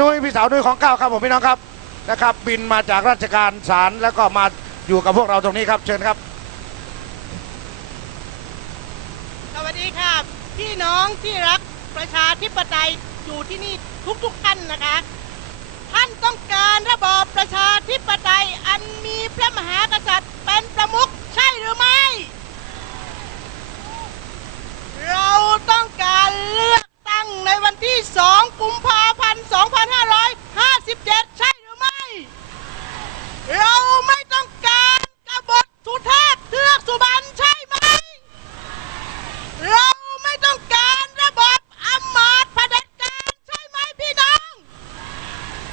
นุ้ยพี่สาวนุ้ยของเก้าครับผมพี่น้องครับนะครับ บินมาจากราชการศาลแล้วก็มาอยู่กับพวกเราตรงนี้ครับ เชิญครับ สวัสดีค่ะพี่น้องที่รักประชาธิปไตยอยู่ที่นี่ทุกๆท่านนะคะ ท่านต้องการระบอบประชาธิปไตยอันมีพระมหากษัตริย์เป็นประมุขใช่หรือไม่ เราต้องการเลือก งในวันที่ 2 กุมภาพันธ์ 2557 ใช่หรือไม่ เราไม่ต้องการกบฏสุเทพเทือกสุบรรณใช่ไหมเราไม่ต้องการระบอบอำมาตย์เผด็จการใช่ไหมพี่น้อง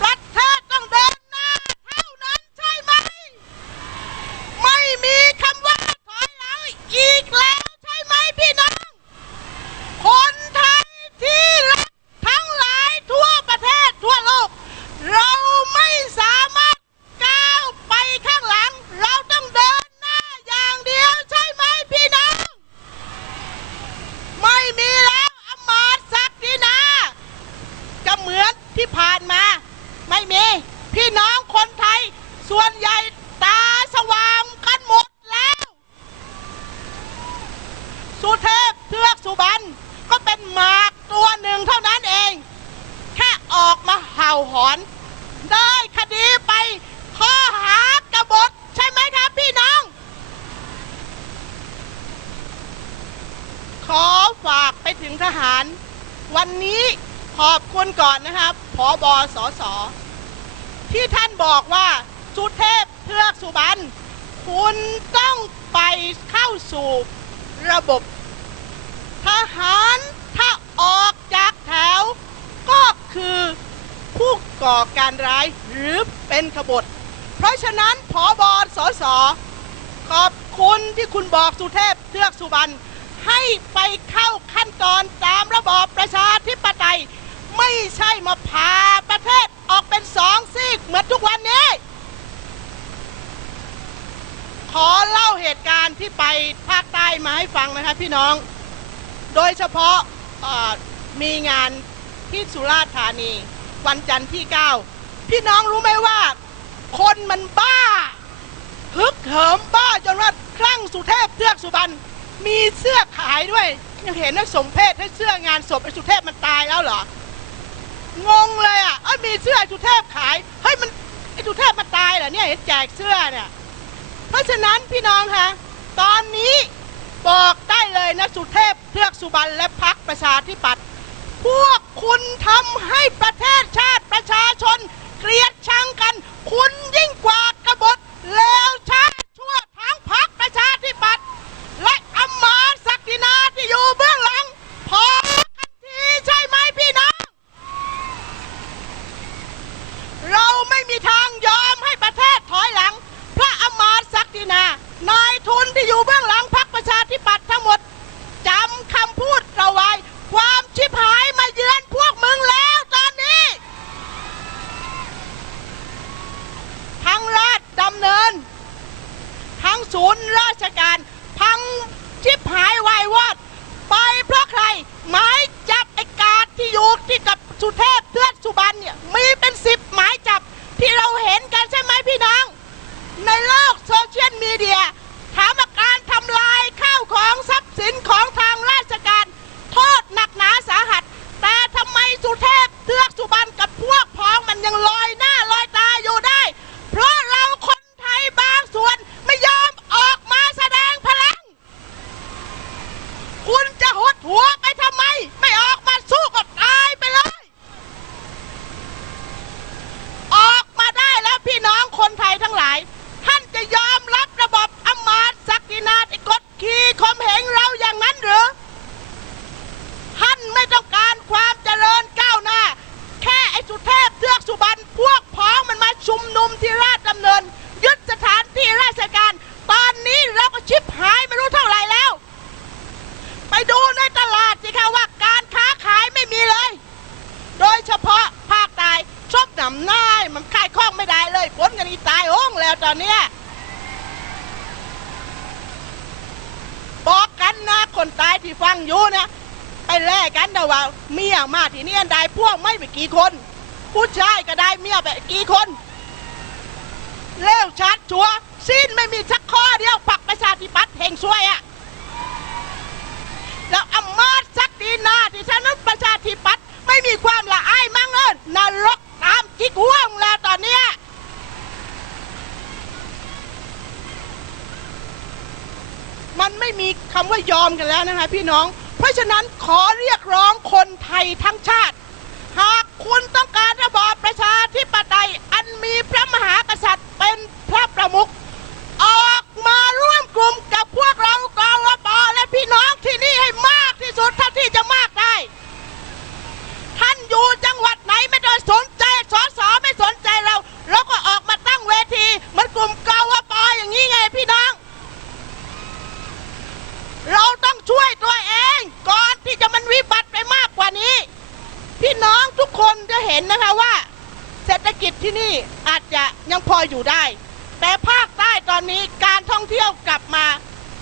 ประเทศต้องเดินหน้าเท่านั้นใช่ไหม ไม่มีคำว่าถอยหลังอีกแล้วใช่ไหมพี่น้อง คนไทยที่รักทั้งหลายทั่วประเทศทั่วโลก เราไม่สามารถก้าวไปข้างหลัง เราต้องเดินหน้าอย่างเดียวใช่ไหมพี่น้อง ไม่มีแล้วอำมาตย์ศักดินาก็เหมือนที่ผ่านมา ไม่มี พี่น้องคนไทย ส่วนใหญ่ตาสว่างกันหมดแล้ว สุเทพเทือกสุบรรณก็เป็นหมากตัวหนึ่งเท่านั้นเอง แค่ออกมาเห่าหอน ได้คดีไปข้อหากบฏใช่ไหมครับพี่น้อง ขอฝากไปถึงทหาร วันนี้ขอบคุณก่อนนะครับผอบอสอสอที่ท่านบอกว่าสุเทพเทือกสุบรรณคุณต้องไปเข้าสู่ระบบ ทหารถ้าออกจากแถว ก็คือ ก่อการร้ายหรือเป็นขบฏ เพราะฉะนั้นผอบอสอสอขอบคุณที่คุณบอกสุเทพเทือกสุบรรณให้ไปเข้าขั้นตอนตามระบอบประชาธิปไตย ไม่ใช่มาพาประเทศออกเป็นสองซีกเหมือนทุกวันนี้ ขอเล่าเหตุการณ์ที่ไปภาคใต้มาให้ฟังนะคะพี่น้อง โดยเฉพาะมีงานที่สุราษฎร์ธานี วันจันทร์ที่ 9 พี่น้องรู้ไหมว่า คนมันบ้าฮึกเหิมบ้าจนว่าคลั่งสุเทพเทือกสุบรรณมีเสื้อขายด้วยยังเห็นว่าสมเพศให้เสื้องานศพไอ้สุเทพมันตายแล้วเหรองงเลยอะเอ้ยมีเสื้อไอ้สุเทพขายเฮ้ยมันไอ้สุเทพมันตายเหรอเนี่ยเห็นแจกเสื้อเนี่ยเพราะฉะนั้นพี่น้องคะตอนนี้บอกได้เลยนะสุเทพเทือกสุบรรณและพักประชาธิปัตย์ พวกคุณทำให้ประเทศชาติประชาชน เกลียดชังกัน คุณยิ่งกว่ากบฏเลวช้าชั่วทั้งพักประชาธิปัตย์และอำมาตย์ศักดินาที่อยู่เบื้องหลัง พอกันทีใช่ไหมพี่น้อง เราไม่มีทางยอมให้ประเทศถอยหลัง พระอำมาตย์ศักดินา นายทุนที่อยู่เบื้องหลังพรรคประชาธิปัตย์ทั้งหมดจำคำพูดเราไว้ ความชิบหายมาเยือนพวกมึงแล้วตอนนี้ ทั้งราชดำเนิน ทั้งศูนย์ราชการ พังชิบหายวายวอด ไปเพราะใคร หมายจับไอ้กาดที่อยู่ที่กับ สุเทพเทือกสุบรรณเนี่ยมีเป็นสิบหมายจับที่เราเห็นกันใช่ไหมพี่น้อง ในโลกโซเชียลมีเดีย ถามว่าการทำลายข้าวของทรัพย์สินของทางราชการ โทษหนักหนาสาหัส แต่ทำไมสุเทพเทือกสุบรรณกับพวกพ้องมันยังลอยหน้าลอยตาอยู่ได้ เพราะเราคนไทยบางส่วนไม่ยอมออกมาแสดงพลัง คุณจะหดหัวไปทำไม ไม่ออกมาสู้ก็ตายไปเลย ออกมาได้แล้วพี่น้องคนไทยทั้งหลาย ท่านจะยอมรับระบบอำมาตย์ศักดินาที่กดขี่ข่มเหงเราอย่างนั้นหรือ ท่านไม่ต้องการความเจริญก้าวหน้า แค่ไอ้สุเทพเทือกสุบรรณพวกพ้องมันมาชุมนุมที่ราชดำเนิน ยึดสถานที่ราชการ ตอนนี้เราก็ชิบหายไม่รู้เท่าไหร่แล้ว ไปดูในตลาดสิคะว่าการค้าขายไม่มีเลย โดยเฉพาะภาคใต้ชอบหนำหน้ายมันขายคล่องไม่ได้เลยผลกันอีตายโห้งแล้วตอนเนี้ยบอกกันนะคนตายที่ฟังอยู่นะไปแลกกันแต่ว่าเมียมาที่นี่อันใดพวกไม่ไปกี่คน ผู้ชายก็ได้เมียไปกี่คนเล้วชัดชัวร์สิ้นไม่มีสักข้อเดียวปักประชาธิปัตย์เฮงซวยอะแล้วอำมาตย์สักดีนาที่ฉันนั้นประชาธิปัตย์ไม่มีความละอายมั่งเอินนรกตามจิกห่วงแล้วตอนเนี้ย มันไม่มีคำว่า ยอมกันแล้วนะคะพี่น้อง เพราะฉะนั้นขอเรียกร้องคนไทยทั้งชาติ หากคุณต้องการระบอบประชาธิปไตยอันมีพระมหากษัตริย์เป็นพระประมุขออกมาร่วมกลุ่มกับพวกเรากองปและพี่น้องที่นี่ให้มากที่สุดเท่าที่จะมากได้ ท่านอยู่จังหวัดไหนไม่ต้องสนใจสอสอไม่สนใจเราเราก็ออกมาตั้งเวทีเหมันกลุ่มกวปอย่างนี้ไงพี่น้อง เราต้องช่วยตัวเองก่อนที่จะมันวิบัติไปมากกว่านี้ พี่น้องทุกคนจะเห็นนะคะว่า เศรษฐกิจที่นี่อาจจะยังพออยู่ได้ แต่ภาคใต้ตอนนี้การท่องเที่ยวกลับมา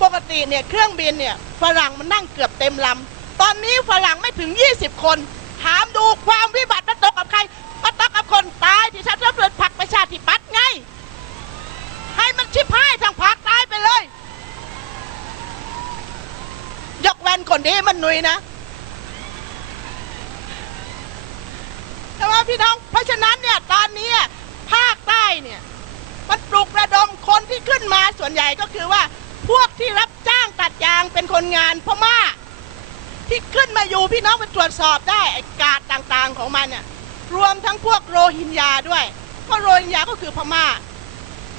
ปกติเนี่ยเครื่องบินเนี่ยฝรั่งมันนั่งเกือบเต็มลำตอนนี้ฝรั่งไม่ถึง 20 คน ถามดูความวิบัติมันตกกับใครมันตกกับคนตายที่ฉันรับเดินผักประชาธิปัตย์ไง ให้มันชิบหายทางภาคใต้ไปเลย ยกแวนคนนี้มันหนุยนะ แต่ว่า พี่น้อง เพราะฉะนั้นเนี่ยตอนนี้ภาคใต้เนี่ยมันปลุกระดมคนที่ขึ้นมาส่วนใหญ่ก็คือว่า พวกที่รับจ้างตัดยางเป็นคนงานพม่า ที่ขึ้นมาอยู่พี่น้องไปตรวจสอบได้ไอ้กาดต่างๆของมันเนี่ยรวมทั้งพวกโรฮิงญาด้วยเพราะโรฮิงญาก็คือพม่า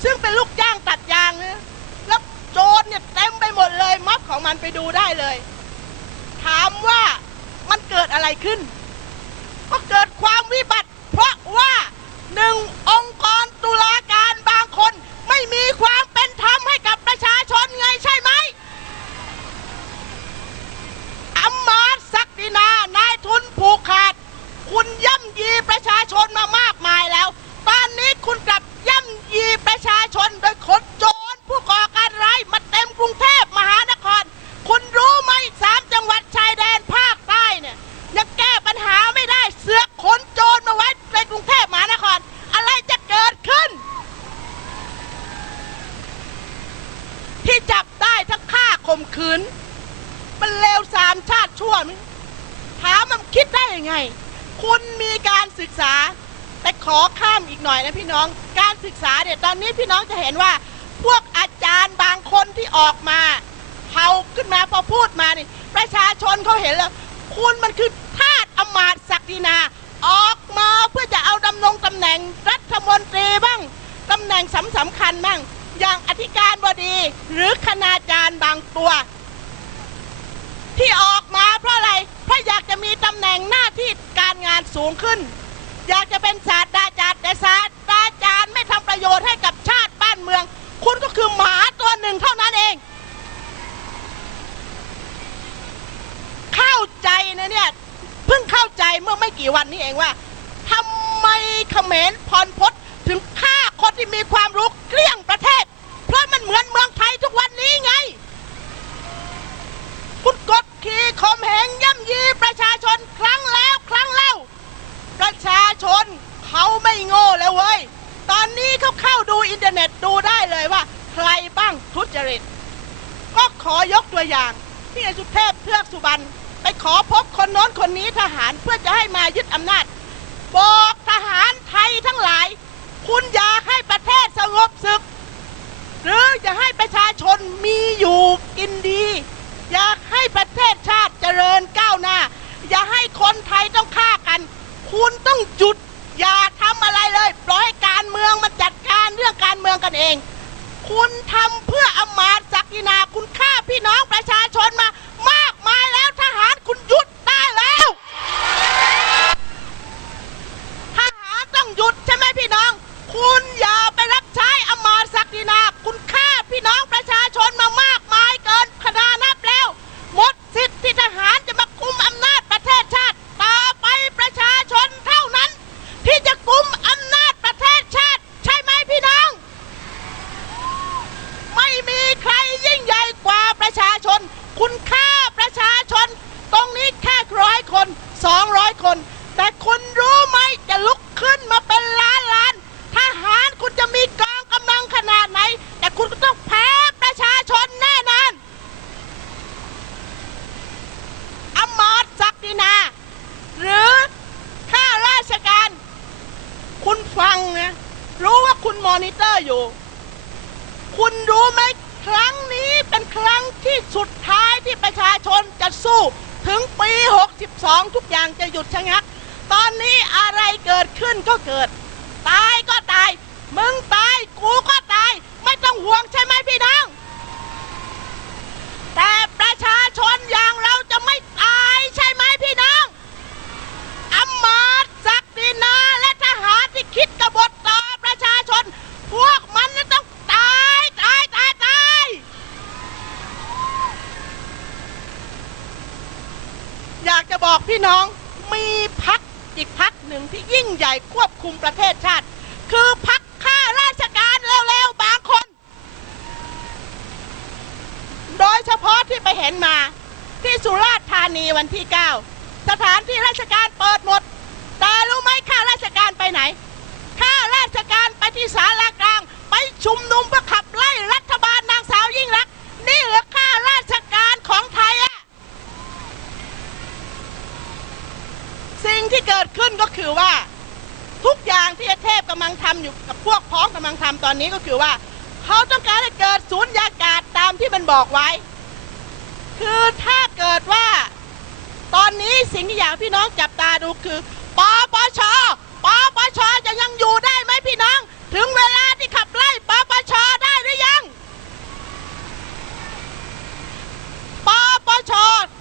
ซึ่งเป็นลูกจ้างตัดยางนะแล้วโจรเนี่ยเต็มไปหมดเลยม็อบของมันไปดูได้เลย ถามว่ามันเกิดอะไรขึ้น ก็เกิดความวิบัติ เพราะว่าหนึ่งองค์กรตุลาการบางคน ไม่มีความเป็นธรรมให้กับประชาชนไงใช่ไหมอำมาตย์ศักดินา นายทุนผูกขาด คุณย่ำยีประชาชนมามากมายแล้ว ตอนนี้คุณกลับย่ำยีประชาชนโดยขนโจรผู้ก่อการร้ายมาเต็มกรุงเทพมหานคร คุณรู้ไหมสามจังหวัดชายแดนภาคใต้เนี่ยยังแก้ปัญหาไม่ได้เสือกขนโจรมาไว้ในกรุงเทพมหานคร อะไรจะเกิดขึ้น ที่จับได้ทั้งฆ่าข่มขืน มันเลวสามชาติชั่วมั้ยถามมันคิดได้ยังไง คุณมีการศึกษา แต่ขอข้ามอีกหน่อยนะพี่น้อง การศึกษาเนี่ยตอนนี้พี่น้องจะเห็นว่า พวกอาจารย์บางคนที่ออกมาเผาขึ้นมาพอพูดมานี่ประชาชนเขาเห็นแล้ว คุณมันคือทาสอำมาตย์ศักดินา ออกมาเพื่อจะเอาดำรงตำแหน่งรัฐมนตรีบ้างตำแหน่งสำสำคัญบ้างอย่างอธิการบ ดี หรือคณาจารย์บางตัว ที่ออกมาเพราะอะไร เพราะอยากจะมีตำแหน่งหน้าที่การงานสูงขึ้น อยากจะเป็นศาสตราจารย์แต่ศาสตราจารย์ไม่ทำประโยชน์ให้กับชาติบ้านเมือง คุณก็คือหมาตัวหนึ่งเท่านั้นเอง เข้าใจนะเนี่ยเพิ่งเข้าใจเมื่อไม่กี่วันนี้เองว่าทำไมเขมรพรพศถึงฆ่าคนที่มีความรู้เกลี้ยงประเทศ เพราะมันเหมือนเมืองไทยทุกวันนี้ไง คุณกดขี่ข่มเหงย่ำยีประชาชนครั้งแล้วครั้งเล่า ประชาชนเขาไม่โง่แล้วเว้ย ตอนนี้เขาเข้าดูอินเทอร์เน็ตดูได้เลยว่า ใครบ้างทุจริต ก็ขอยกตัวอย่างที่ไอสุเทพเทือกสุบรรณไปขอพบคนโน้นคนนี้ทหารเพื่อจะให้มายึดอำนาจ บอกทหารไทยทั้งหลาย คุณอยากให้ประเทศสงบศึก หรือจะให้ประชาชนมีอยู่กินดี อยากให้ประเทศชาติเจริญก้าวหน้า อย่าให้คนไทยต้องฆ่ากัน คุณต้องหยุด อย่าทำอะไรเลย ปล่อยให้การเมืองมันจัดการเรื่องการเมืองกันเอง คุณทำเพื่ออำมาตย์ศักดินาคุณฆ่าพี่น้องประชาชนมามากมายแล้วทหารคุณหยุดได้แล้วทหารต้องหยุดใช่ไหมพี่น้อง คุณอย่าไปรับใช้อำมาตย์ศักดินา คุณฆ่าพี่น้องประชาชนมามากมายเกินขนานับแล้ว หมดสิทธิ์ที่ทหารจะมากุมอำนาจประเทศชาติ ต่อไปประชาชนเท่านั้น ที่จะกุมอำนาจประเทศชาติ ใช่ไหมพี่น้อง ไม่มีใครยิ่งใหญ่กว่าประชาชน คุณค่าประชาชน ตรงนี้แค่ร้อยคนสองร้อยคน แต่คุณรู้ไหมจะลุกขึ้น มอนิเตอร์อยู่ คุณรู้ไหมครั้งนี้เป็นครั้งที่สุดท้ายที่ประชาชนจะสู้ ถึงปี 62 ทุกอย่างจะหยุดชะงัก ตอนนี้อะไรเกิดขึ้นก็เกิด ตายก็ตาย มึงตาย กูก็ตาย ไม่ต้องห่วงใช่ไหมพี่น้อง แต่ประชาชนอย่างเราจะไม่ตายใช่ไหมพี่น้องอำมาตย์ศักดินาและทหารที่คิดกบฏต่อประชาชน พวกมันจะต้องตายตายตายตาย อยากจะ บอกพี่น้องมีพักอีกพักหนึ่งที่ยิ่งใหญ่ควบคุมประเทศชาติ คือพักข้าราชการเร็วๆบางคน โดยเฉพาะที่ไปเห็นมาที่สุราษฎร์ธานีวันที่ 9 สถานที่ราชการเปิดหมด แต่รู้ไหมข้าราชการไปไหนข้าราชการไปที่ศาลากลางไปชุมนุมเพื่อขับไล่รัฐบาลนางสาวยิ่งรักษณ์นี่เหรอข้าราชการของไทยอะสิ่งที่เกิด ขึ้นก็คือว่า ทุกอย่างที่เทพกำลังทำอยู่กับพวกพ้องกำลังทำตอนนี้ก็คือว่า เขาต้องการให้เกิดศูนย์ยากาศตามที่มันบอกไว้ คือถ้าเกิดว่า ตอนนี้สิ่งที่อยากพี่น้องจับตาดูคือปปชปปชจะยังอยู่ได้ไหมพี่น้อง ถึงเวลาที่ขับไล่ปปชได้หรือยัง ปปช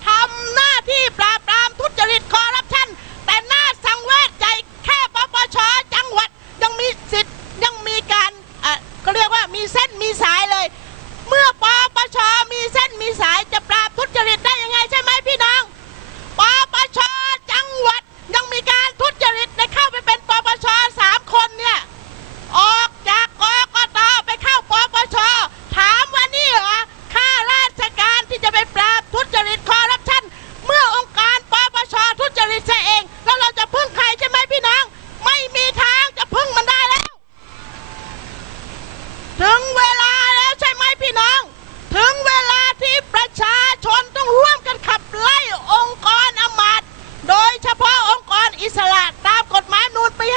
ทำหน้าที่ปราบปรามทุจริตคอร์รัปชัน แต่หน้าสังเวชใจแค่ปปชจังหวัดยังมีสิทธิ์ยังมีการอะก็เรียกว่ามีเส้นมีสายเลย เมื่อปปชมีเส้นมีสายจะปราบทุจริตได้ยังไงใช่ไหมพี่น้อง ปปชจังหวัดยังมีการทุจริตในเข้าไปเป็นปปชสามคนเนี่ย ออกจากกกตไปเข้าปปชถามว่านี่เหรอข้าราชการที่จะไปปราบทุจริตคอร์รัปชัน เมื่อองค์การปปชทุจริตซะเอง แล้วเราจะพึ่งใครใช่ไหมพี่น้อง ไม่มีทางจะพึ่งมันได้แล้ว ถึงเวลาแล้วใช่ไหมพี่น้อง ถึงเวลาที่ประชาชนต้องร่วมกันขับไล่องค์กรอำมาตย์โดยเฉพาะองค์กรอิสระตามกฎหมายนูนปี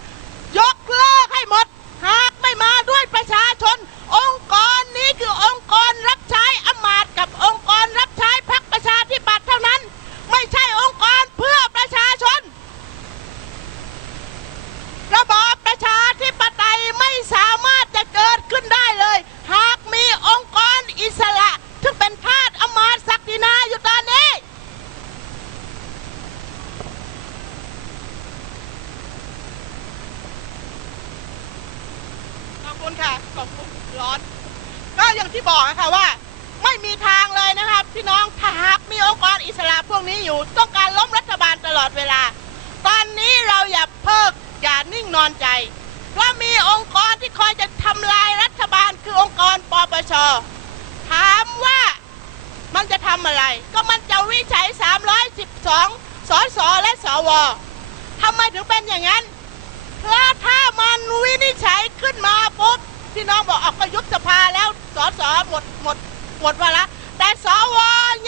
50 ยกเลิกให้หมด หากไม่มาด้วยประชาชน องค์กรนี้คือองค์กรรับใช้อำมาตย์กับองค์กรรับใช้พรรคประชาธิปัตย์เท่านั้น ไม่ใช่องค์กรเพื่อประชาชน ระบอบประชาธิปไตยไม่สามารถจะเกิดขึ้นได้เลย หากมีองค์กรอิสระซึ่งเป็นทาสอำมาตย์ศักดินาอยู่ตอนนี้ ขอบคุณค่ะขอบคุณร้อน ก็อย่างที่บอกอะคะว่า ไม่มีทางเลยนะครับพี่น้องถ้าหากมีองค์กรอิสระพวกนี้อยู่ ต้องการล้มรัฐบาลตลอดเวลา ตอนนี้เราอย่าเพิกอย่านิ่งนอนใจ เพราะมีองค์กรที่คอยจะทำลายรัฐบาลคือองค์กรปปชถามว่ามันจะทำอะไร ก็มันจะวิจัย 312 สสและสวทำไมถึงเป็นอย่างนั้นเพราะถ้ามันวินิจฉัย ขึ้นมาปุ๊บพี่น้องบอกออกก็ยุบสภาแล้วสสหมดหมดหมดวาระแต่สว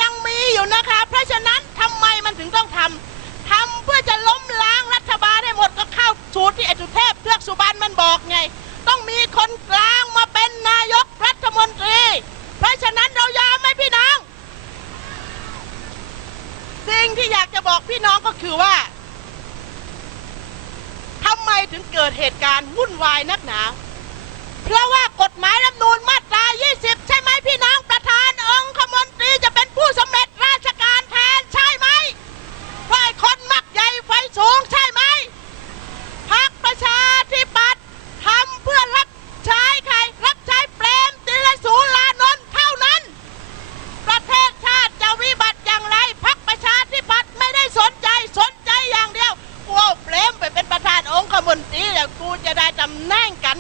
ยังมีอยู่นะคะ เพราะฉะนั้นทำไมมันถึงต้องทำทำเพื่อจะล้มล้างรัฐบาลให้หมดก็เข้าสูตรที่เอตุเทพเทือกสุบรรณมันบอกไง ต้องมีคนกลางมาเป็นนายกรัฐมนตรี เพราะฉะนั้นเรายอมไหมพี่น้อง สิ่งที่อยากจะบอกพี่น้องก็คือว่า ทำไมถึงเกิดเหตุการณ์วุ่น วายนักหนา เพราะว่ากฎหมายรัฐธรรมนูญมาตรา 20 ใช่ไหมพี่น้องประธานองคมนตรีจะเป็นผู้สำเร็จราชการแทนใช่ไหมเพราะไอ้คนมักใหญ่ไฟสูงใช่ไหมพักประชาธิปัตย์ทำเพื่อรับใช้ใคร รับใช้เปรมติลสูลานนท์เท่านั้น ประเทศชาติจะวิบัติอย่างไรพักประชาธิปัตย์ไม่ได้สนใจสนใจอย่างเดียวกูเอาเปรมไปเป็นประธานองคมนตรีแล้วกูจะได้ตำแหน่งกัน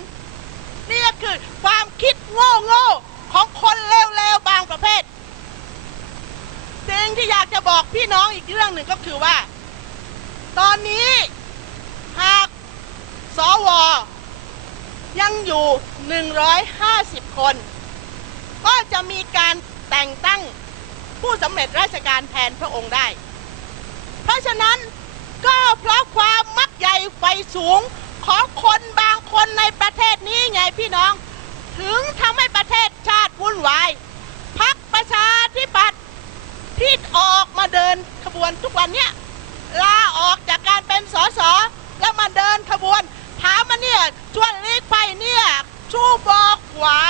นี่ก็คือความคิดโง่โง่ๆของคนเลวๆบางประเภท สิ่งที่อยากจะบอกพี่น้องอีกเรื่องหนึ่งก็คือว่า ตอนนี้หากสวยังอยู่ 150 คน ก็จะมีการแต่งตั้งผู้สำเร็จราชการแทนพระองค์ได้ เพราะฉะนั้นก็เพราะความมักใหญ่ไฟสูง ของคนบางคนในประเทศนี้ไงพี่น้อง ถึงทำให้ประเทศชาติวุ่นวายพักประชาธิปัตย์ที่ออกมาเดินขบวนทุกวันเนี้ย ลาออกจากการเป็นสสแล้วมาเดินขบวน ถามมาเนี่ยชวนลีกไปเนี่ยชูบอกหวา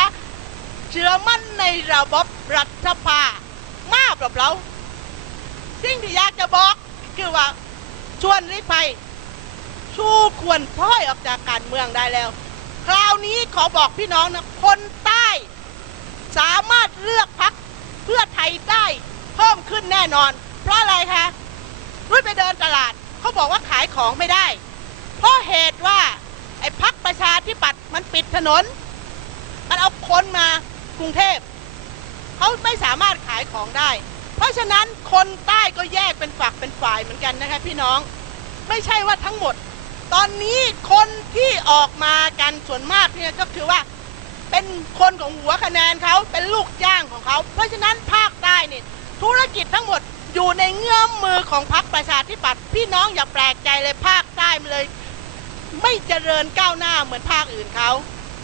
เชื่อมั่นในระบบรัฐภามากกับเรา สิ่งที่อยากจะบอกคือว่าชวนลีกไปชูควรพ้อยออกจากการเมืองได้แล้ว คราวนี้ขอบอกพี่น้องนะคนใต้ สามารถเลือกพักเพื่อไทยได้เพิ่มขึ้นแน่นอน เพราะอะไรคะ รุ่ยไปเดินตลาดเขาบอกว่าขายของไม่ได้ เพราะเหตุว่าไอ้พักประชาธิปัตย์มันปิดถนน มันเอาคนมากรุงเทพเขาไม่สามารถขายของได้ เพราะฉะนั้นคนใต้ก็แยกเป็นฝักเป็นฝ่ายเหมือนกันนะคะพี่น้องไม่ใช่ว่าทั้งหมด ตอนนี้คนที่ออกมากันส่วนมากเนี่ยก็คือว่าเป็นคนของหัวคะแนนเขาเป็นลูกจ้างของเขา เพราะฉะนั้นภาคใต้เนี่ยธุรกิจทั้งหมด อยู่ในเงื้อมมือของพรรคประชาธิปัตย์พี่น้องอย่าแปลกใจเลยภาคใต้เลย ไม่เจริญก้าวหน้าเหมือนภาคอื่นเขา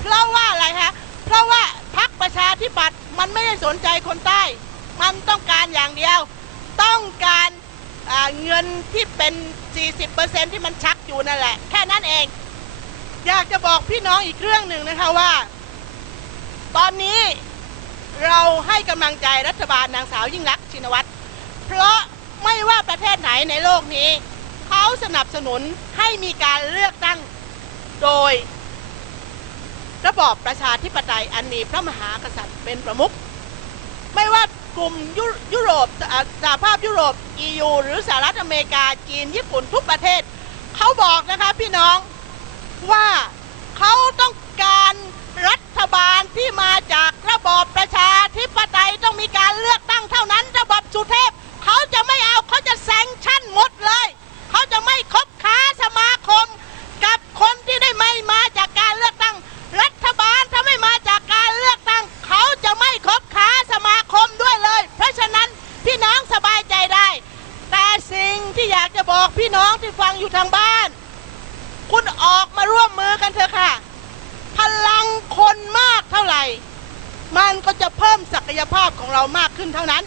เพราะว่าอะไรคะเพราะว่าพรรคประชาธิปัตย์มันไม่ได้สนใจคนใต้ มันต้องการอย่างเดียว ต้องการเงินที่เป็น 40%ที่มันชักอยู่นั่นแหละ แค่นั้นเอง อยากจะบอกพี่น้องอีกเรื่องหนึ่งนะคะว่า ตอนนี้เราให้กำลังใจรัฐบาลนางสาวยิ่งรักษณ์ชินวัตร เพราะไม่ว่า ประเทศไหนในโลกนี้ เขาสนับสนุนให้มีการเลือกตั้งโดย ระบอบประชาธิปไตยอันมีพระมหากษัตริย์เป็นประมุขไม่ว่ากลุ่มยุยุโรปอ่าสหภาพยุโรป EU หรือสหรัฐอเมริกาจีนญี่ปุ่นทุกประเทศ เขาบอกนะคะพี่น้องว่าเขาต้องการรัฐบาลที่มาจากระบอบประชาธิปไตยต้องมีการเลือกตั้งเท่านั้นระบอบสุเทพ เขาจะไม่เอาเขาจะแซงชั่นหมดเลย เขาจะไม่คบค้าสมาคม กับคนที่ได้ไม่มาจากการเลือกตั้ง รัฐบาลถ้าไม่มาจากการเลือกตั้ง เขาจะไม่คบค้าสมาคมด้วยเลย เพราะฉะนั้นพี่น้องสบายใจได้ แต่สิ่งที่อยากจะบอกพี่น้องที่ฟังอยู่ทางบ้าน คุณออกมาร่วมมือกันเถอะค่ะ พลังคนมากเท่าไหร่ มันก็จะเพิ่มศักยภาพของเรามากขึ้นเท่านั้น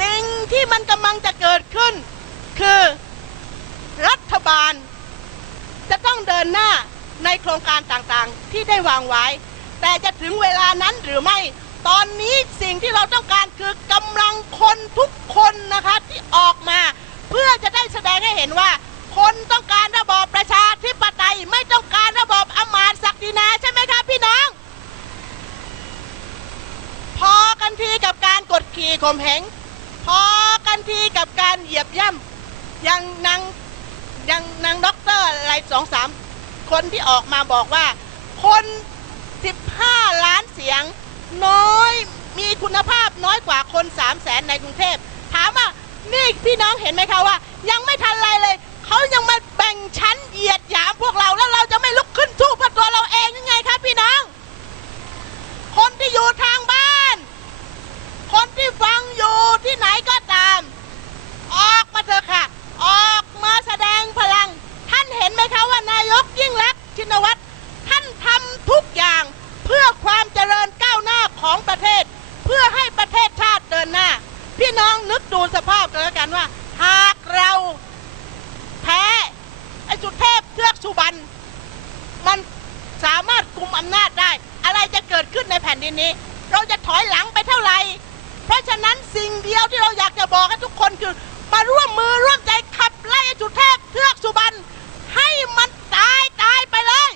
สิ่งที่มันกำลังจะเกิดขึ้น คือ รัฐบาล จะต้องเดินหน้าในโครงการต่างๆ ที่ได้วางไว้ แต่จะถึงเวลานั้นหรือไม่ ตอนนี้สิ่งที่เราต้องการคือกำลังคนทุกคนนะคะที่ออกมา เพื่อจะได้แสดงให้เห็นว่า คนต้องการระบอบประชาธิปไตยไม่ต้องการระบอบอำมาตย์ศักดินาใช่ไหมคะพี่น้อง พอกันทีกับการกดขี่ข่มเหง พอกันทีกับการเหยียบย่ำอย่างนางอย่างนางด็อกเตอร์อะไรสองสามคนที่ออกมาบอกว่า คน 15 ล้านเสียง น้อยมีคุณภาพน้อยกว่าคน 3 0 0แสนในกรุงเทพ ถามว่า นี่พี่น้องเห็นไหมคะว่า ยังไม่ทันไรเลย เขายังมาแบ่งชั้นเหยียดหยามพวกเราแล้วเราจะไม่ลุกขึ้นสู้เพื่อตัวเราเองยังไงคะพี่น้อง คนที่อยู่ทางบ้าน คนที่ฟังอยู่ ที่ไหนก็ตาม ออกมาเถอะค่ะ ออกมาแสดงพลัง ท่านเห็นไหมคะว่านายกยิ่งรักษณ์ชินวัตรท่านทำทุกอย่างเพื่อความเจริญก้าวหน้าของประเทศ เพื่อให้ประเทศชาติเดินหน้า พี่น้องนึกดูสภาพกันแล้วกันว่า หากเราแพ้ไอ้จุเทพเทือกสุบรรณมันสามารถกุมอำนาจได้ อะไรจะเกิดขึ้นในแผ่นดินนี้ คนคือมาร่วมมือร่วมใจขับไล่จุดเทพเทือกสุบรรณให้มันตายตายไปเลย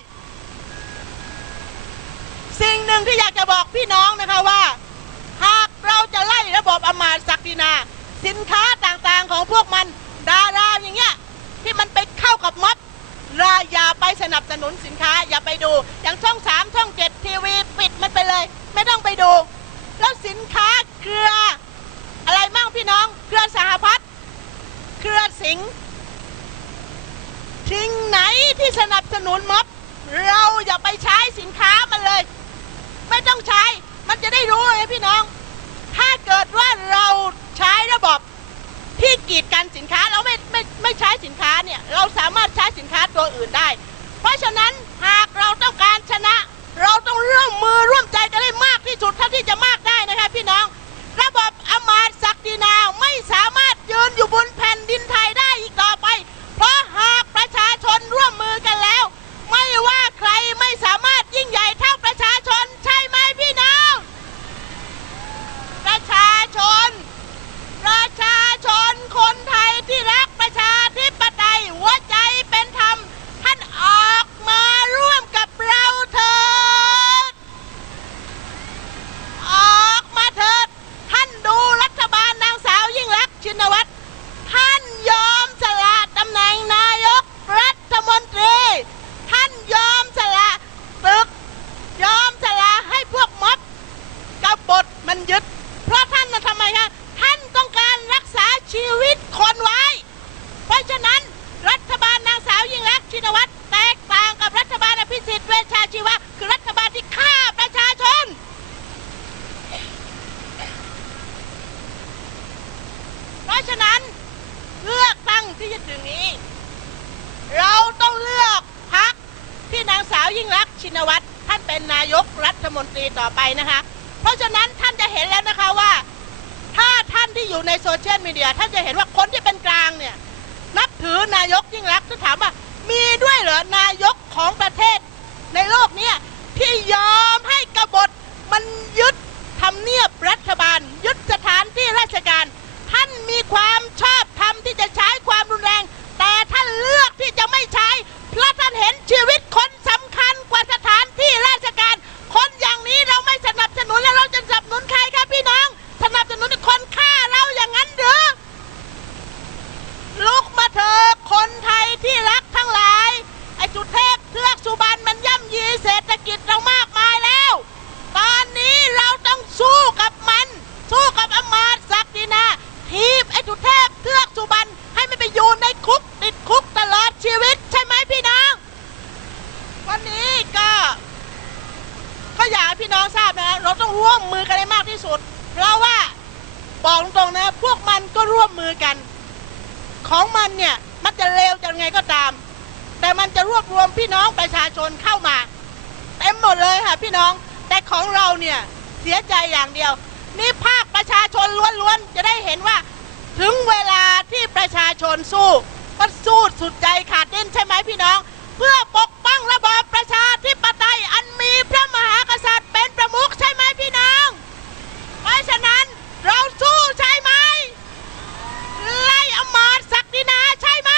สิ่งหนึ่งที่อยากจะบอกพี่น้องนะคะว่า หากเราจะไล่ระบบอมาตศักดินา สินค้าต่างๆของพวกมันดาราอย่างเงี้ยที่มันไปเข้ากับม็อบราอย่าไปสนับสนุนสินค้าอย่าไปดูอย่างช่องสามช่องเจ็ดทีวีปิดมันไปเลย ไม่ต้องไปดู แล้วสินค้าเครือ เครือสหพัฒน์เครือสิงห์ทิ้งไหนที่สนับสนุนม็อบ เราอย่าไปใช้สินค้ามันเลย ไม่ต้องใช้ มันจะได้รู้เลยพี่น้อง ถ้าเกิดว่าเราใช้ระบบที่กีดกันสินค้าเราไม่ไม่ไม่ใช้สินค้าเนี่ย เราสามารถใช้สินค้าตัวอื่นได้ เพราะฉะนั้นหากเราต้องการชนะ เราต้องร่วมมือร่วมใจกันให้มากที่สุดเท่าที่จะมากได้นะคะพี่น้อง ระบบอมาต ตินาไม่สามารถยืนอยู่บนแผ่นดินไทยได้อีกต่อไป เพราะหากประชาชนร่วมมือกันแล้ว ไม่ว่าใครไม่สามารถยิ่งใหญ่เท่า นะคะ เลยค่ะพี่น้อง แต่ของเราเนี่ยเสียใจอย่างเดียว นี่ภาคประชาชนล้วนๆจะได้เห็นว่า ถึงเวลาที่ประชาชนสู้ก็สู้สุดใจขาดดิ้นใช่ไหมพี่น้อง เพื่อปกป้องระบอบประชาธิปไตยอันมีพระมหากษัตริย์เป็นประมุขใช่ไหมพี่น้อง เพราะฉะนั้นเราสู้ใช่ไหมไล่อมรศักดินาใช่ไหม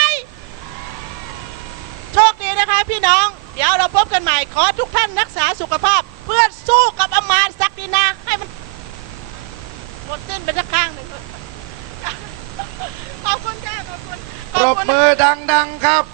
โชคดีนะคะพี่น้อง ดี๋ยวเราพบกันใหม่ ขอทุกท่านรักษาสุขภาพ เพื่อสู้กับอมารศักดินาให้มัน หมดสิ้นไปสักข้างหนึ่งขอบคุณค่ะขอบคุณปรบมือดัง ๆ ครับ